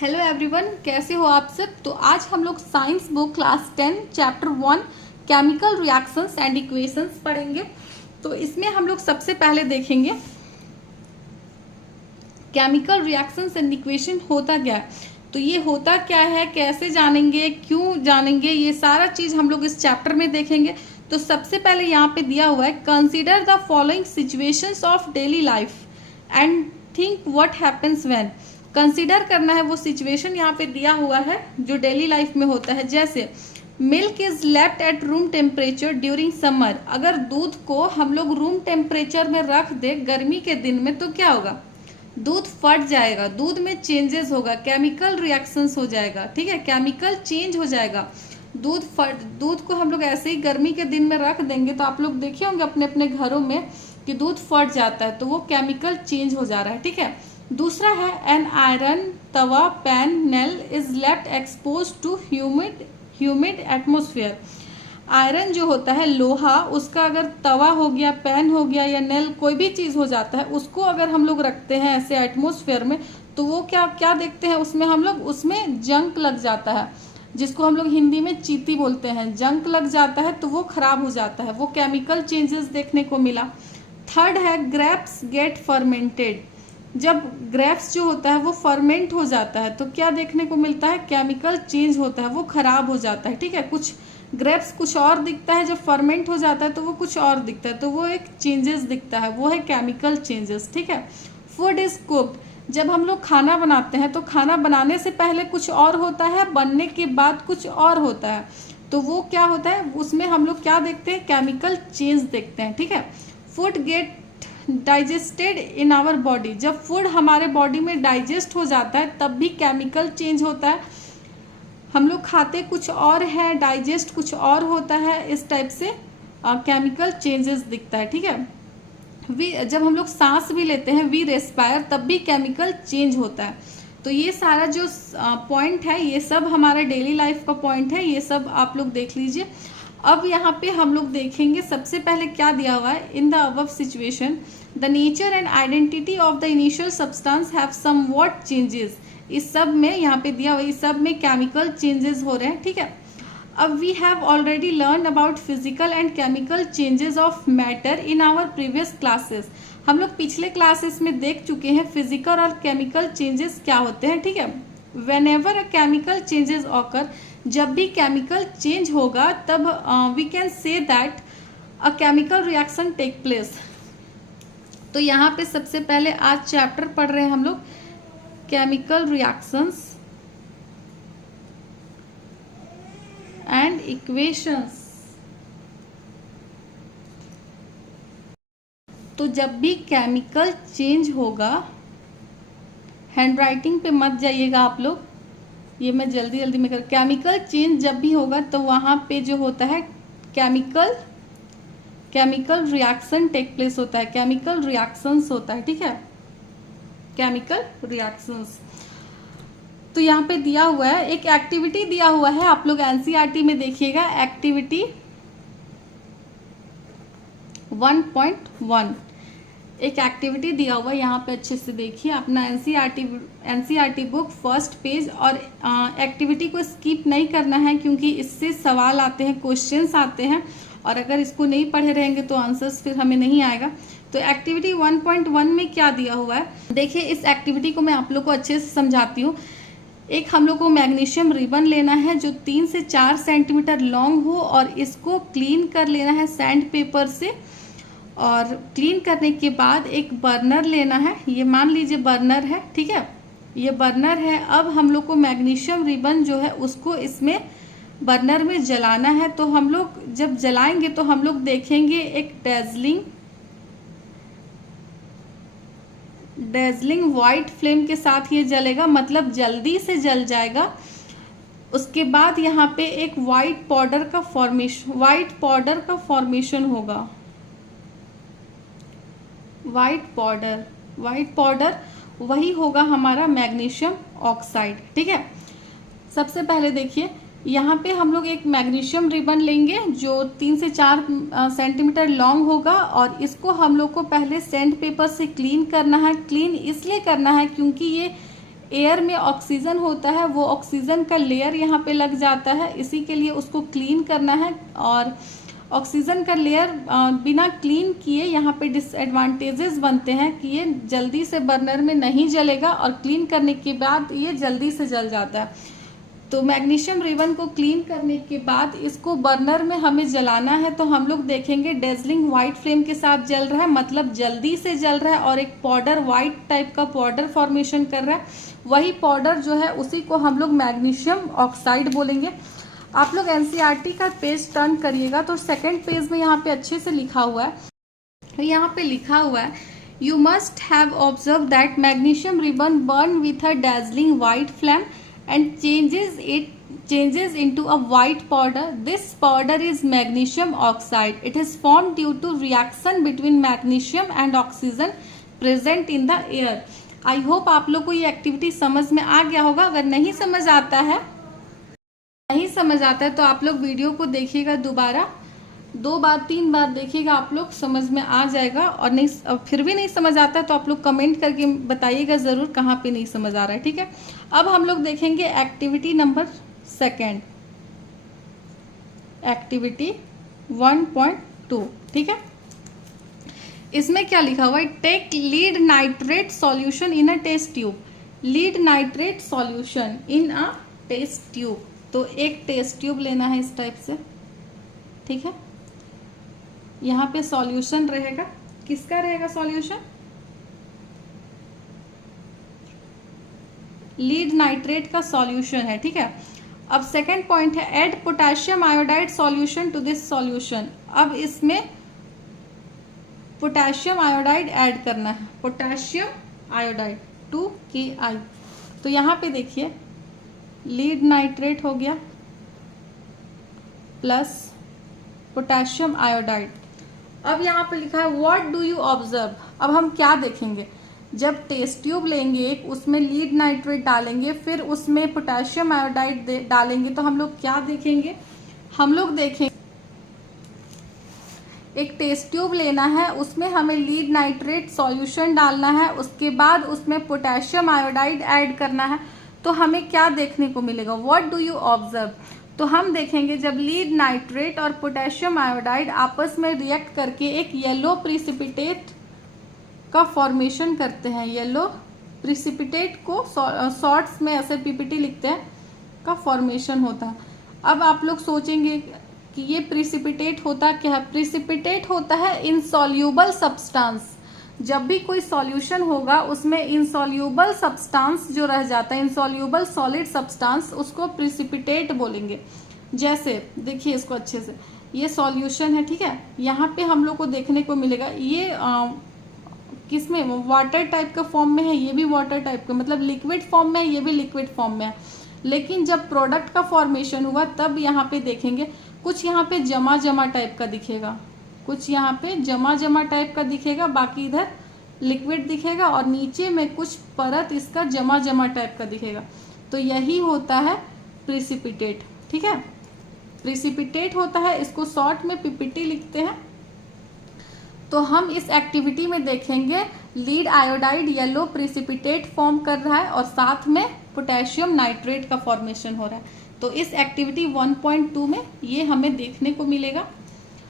Hello everyone, कैसे हो आप सब। तो आज हम लोग science book class 10 chapter 1 chemical reactions and equations पढ़ेंगे। तो इसमें हम लोग सबसे पहले देखेंगे केमिकल रिएक्शंस एंड इक्वेशन होता क्या है। तो ये होता क्या है, कैसे जानेंगे, क्यों जानेंगे, ये सारा चीज हम लोग इस चैप्टर में देखेंगे। तो सबसे पहले यहाँ पे दिया हुआ है, consider the following situations of daily life and think what happens when. Consider करना है वो सिचुएशन यहाँ पे दिया हुआ है जो डेली लाइफ में होता है। जैसे milk is left at room temperature during summer. अगर दूध को हम लोग रूम टेम्परेचर में रख दे गर्मी के दिन में तो क्या होगा, दूध फट जाएगा, दूध में चेंजेस होगा, केमिकल रिएक्शंस हो जाएगा। ठीक है, केमिकल चेंज हो जाएगा। दूध को हम लोग ऐसे ही गर्मी के दिन में रख देंगे तो आप लोग देखे होंगे अपने अपने घरों में कि दूध फट जाता है, तो वो केमिकल चेंज हो जा रहा है। ठीक है, दूसरा है an iron tava pan nail is left expose to humid atmosphere. Iron जो होता है लोहा, उसका अगर तवा हो गया, पैन हो गया या नेल कोई भी चीज हो जाता है, उसको अगर हम लोग रखते हैं ऐसे एटमोस्फेयर में तो वो क्या क्या देखते हैं उसमें हम लोग, उसमें जंक लग जाता है, जिसको हम लोग हिंदी में चीती बोलते हैं। जंक लग जाता है तो वो खराब हो जाता है, वो केमिकल चेंजेस देखने को मिला। थर्ड है ग्रेप्स गेट फर्मेंटेड। जब ग्रेप्स जो होता है वो फर्मेंट हो जाता है तो क्या देखने को मिलता है, केमिकल चेंज होता है, वो खराब हो जाता है। ठीक है, कुछ ग्रेप्स कुछ और दिखता है, जब फर्मेंट हो जाता है तो वो कुछ और दिखता है, तो वो एक चेंजेस दिखता है, वो है केमिकल चेंजेस। ठीक है, फूड इज कुक्ड। जब हम लोग खाना बनाते हैं तो खाना बनाने से पहले कुछ और होता है, बनने के बाद कुछ और होता है, तो वो क्या होता है, उसमें हम लोग क्या देखते हैं, केमिकल चेंज देखते हैं। ठीक है, food get digested in our body. जब फूड हमारे बॉडी में डाइजेस्ट हो जाता है तब भी केमिकल चेंज होता है। हम लोग खाते कुछ और है, डाइजेस्ट कुछ और होता है, इस टाइप से केमिकल चेंजेस दिखता है। ठीक है, जब हम लोग सांस भी लेते हैं, वी रेस्पायर, तब भी केमिकल चेंज होता है। तो ये सारा जो पॉइंट है ये सब हमारा डेली लाइफ का पॉइंट है, ये सब आप लोग देख लीजिए। अब यहाँ पे हम लोग देखेंगे सबसे पहले क्या दिया हुआ है, in the above situation the nature and identity of the initial substance have somewhat changes. इस सब में यहाँ पे दिया हुआ है, इस सब में केमिकल चेंजेस हो रहे हैं। ठीक है, अब we have already learn about physical and chemical changes of matter in our previous classes. हम लोग पिछले क्लासेस में देख चुके हैं फिजिकल और केमिकल चेंजेस क्या होते हैं। ठीक है, whenever a chemical changes occur, जब भी केमिकल चेंज होगा तब we can say that a chemical reaction take place. तो यहाँ पे सबसे पहले आज चैप्टर पढ़ रहे हैं हम लोग केमिकल रिएक्शंस एंड इक्वेशंस। तो जब भी केमिकल चेंज होगा, हैंडराइटिंग पे मत जाइएगा आप लोग, ये मैं जल्दी जल्दी में कर, केमिकल चेंज जब भी होगा तो वहां पे जो होता है केमिकल रिएक्शन टेक प्लेस होता है, केमिकल रिएक्शंस होता है। ठीक है, केमिकल रिएक्शंस। तो यहाँ पे दिया हुआ है, एक एक्टिविटी दिया हुआ है, आप लोग एनसीईआरटी में देखिएगा, एक्टिविटी 1.1 एक एक्टिविटी दिया हुआ है, यहाँ पे अच्छे से देखिए अपना एनसीईआरटी बुक फर्स्ट पेज। और एक्टिविटी को स्किप नहीं करना है क्योंकि इससे सवाल आते हैं, क्वेश्चंस आते हैं, और अगर इसको नहीं पढ़े रहेंगे तो आंसर्स फिर हमें नहीं आएगा। तो एक्टिविटी 1.1 में क्या दिया हुआ है, देखिए इस एक्टिविटी को मैं आप लोग को अच्छे से समझाती हूँ। एक हम लोग को मैग्नीशियम रिबन लेना है जो 3 से 4 सेंटीमीटर लॉन्ग हो, और इसको क्लीन कर लेना है सैंड पेपर से। और क्लीन करने के बाद एक बर्नर लेना है, ये मान लीजिए बर्नर है। ठीक है, ये बर्नर है। अब हम लोग को मैग्नीशियम रिबन जो है उसको इसमें बर्नर में जलाना है। तो हम लोग जब जलाएंगे तो हम लोग देखेंगे एक डेजलिंग वाइट फ्लेम के साथ ये जलेगा, मतलब जल्दी से जल जाएगा। उसके बाद यहाँ पे एक व्हाइट पाउडर का फॉर्मेशन होगा। व्हाइट पाउडर वही होगा हमारा मैग्नीशियम ऑक्साइड। ठीक है, सबसे पहले देखिए यहाँ पे हम लोग एक मैग्नीशियम रिबन लेंगे जो 3 से 4 सेंटीमीटर लॉन्ग होगा, और इसको हम लोग को पहले सैंड पेपर से क्लीन करना है। क्लीन इसलिए करना है क्योंकि ये एयर में ऑक्सीजन होता है, वो ऑक्सीजन का लेयर यहाँ पे लग जाता है, इसी के लिए उसको क्लीन करना है। और ऑक्सीजन का लेयर बिना क्लीन किए यहाँ पे डिसएडवांटेजेस बनते हैं कि ये जल्दी से बर्नर में नहीं जलेगा और क्लीन करने के बाद ये जल्दी से जल जाता है। तो मैग्नीशियम रिबन को क्लीन करने के बाद इसको बर्नर में हमें जलाना है, तो हम लोग देखेंगे डेजलिंग वाइट फ्लेम के साथ जल रहा है, मतलब जल्दी से जल रहा है और एक पाउडर वाइट टाइप का पाउडर फॉर्मेशन कर रहा है। वही पाउडर जो है उसी को हम लोग मैग्नीशियम ऑक्साइड बोलेंगे। आप लोग एनसीईआरटी का पेज टर्न करिएगा तो सेकेंड पेज में यहाँ पे अच्छे से लिखा हुआ है, यहाँ पे लिखा हुआ है you must have observe that magnesium ribbon burn with a dazzling white flame and changes into a white powder. This powder is magnesium oxide. It is formed due to reaction between magnesium and oxygen present in the air. I hope आप लोग को ये activity समझ में आ गया होगा। अगर नहीं समझ आता है तो आप लोग वीडियो को देखिएगा दोबारा, 2 बार 3 बार देखिएगा, आप लोग समझ में आ जाएगा। और नहीं फिर भी नहीं समझ आता है तो आप लोग कमेंट करके बताइएगा ज़रूर कहाँ पे नहीं समझ आ रहा है, ठीक है। अब हम लोग देखेंगे एक्टिविटी नंबर 2, एक्टिविटी 1.2, ठीक है। इसमें क्या लिखा हुआ है, take lead nitrate solution in a test tube. Lead nitrate solution in a test tube, तो एक टेस्ट ट्यूब लेना है इस टाइप से, ठीक है। यहाँ पे सॉल्यूशन रहेगा, किसका रहेगा सॉल्यूशन, लीड नाइट्रेट का सॉल्यूशन है, ठीक है। अब सेकंड पॉइंट है add potassium iodide solution to this solution. अब इसमें पोटेशियम आयोडाइड ऐड करना है, पोटेशियम आयोडाइड 2Ki। तो यहाँ पे देखिए लीड नाइट्रेट हो गया प्लस पोटेशियम आयोडाइड। अब यहाँ पे लिखा है व्हाट डू यू ऑब्जर्व। अब हम क्या देखेंगे, जब टेस्ट ट्यूब लेंगे उसमें लीड नाइट्रेट डालेंगे फिर उसमें पोटेशियम आयोडाइड डालेंगे, तो हम लोग क्या देखेंगे, हम लोग देखेंगे एक टेस्ट ट्यूब लेना है, उसमें हमें लीड नाइट्रेट सॉल्यूशन डालना है, उसके बाद उसमें पोटेशियम आयोडाइड ऐड करना है। तो हमें क्या देखने को मिलेगा, व्हाट डू यू ऑब्जर्व। तो हम देखेंगे जब लीड नाइट्रेट और पोटेशियम आयोडाइड आपस में रिएक्ट करके एक येलो प्रिसिपिटेट का फॉर्मेशन करते हैं, येलो प्रिसिपिटेट को शॉर्ट्स में ऐसे पीपीटी लिखते हैं का फॉर्मेशन होता है। अब आप लोग सोचेंगे कि ये प्रिसिपिटेट होता क्या है, प्रिसिपिटेट होता है इनसॉल्यूबल सब्सटेंस। जब भी कोई सॉल्यूशन होगा उसमें इनसॉल्यूबल सब्सटेंस जो रह जाता है, इनसॉल्यूबल सॉलिड सब्सटेंस, उसको प्रिसिपिटेट बोलेंगे। जैसे देखिए इसको अच्छे से, ये सॉल्यूशन है, ठीक है। यहाँ पे हम लोग को देखने को मिलेगा ये किसमें, वाटर टाइप का फॉर्म में है, ये भी वाटर टाइप का, मतलब लिक्विड फॉर्म में है, ये भी लिक्विड फॉर्म में है। लेकिन जब प्रोडक्ट का फॉर्मेशन हुआ तब यहाँ पे देखेंगे कुछ यहाँ पे जमा जमा टाइप का दिखेगा, कुछ यहाँ पे जमा जमा टाइप का दिखेगा, बाकी इधर लिक्विड दिखेगा और नीचे में कुछ परत इसका जमा जमा टाइप का दिखेगा। तो यही होता है प्रिसिपिटेट, ठीक है। प्रिसिपिटेट होता है, इसको शॉर्ट में पीपीटी लिखते हैं। तो हम इस एक्टिविटी में देखेंगे lead iodide yellow precipitate form कर रहा है और साथ में पोटेशियम नाइट्रेट का फॉर्मेशन हो रहा है। तो इस एक्टिविटी 1.2 में ये हमें देखने को मिलेगा।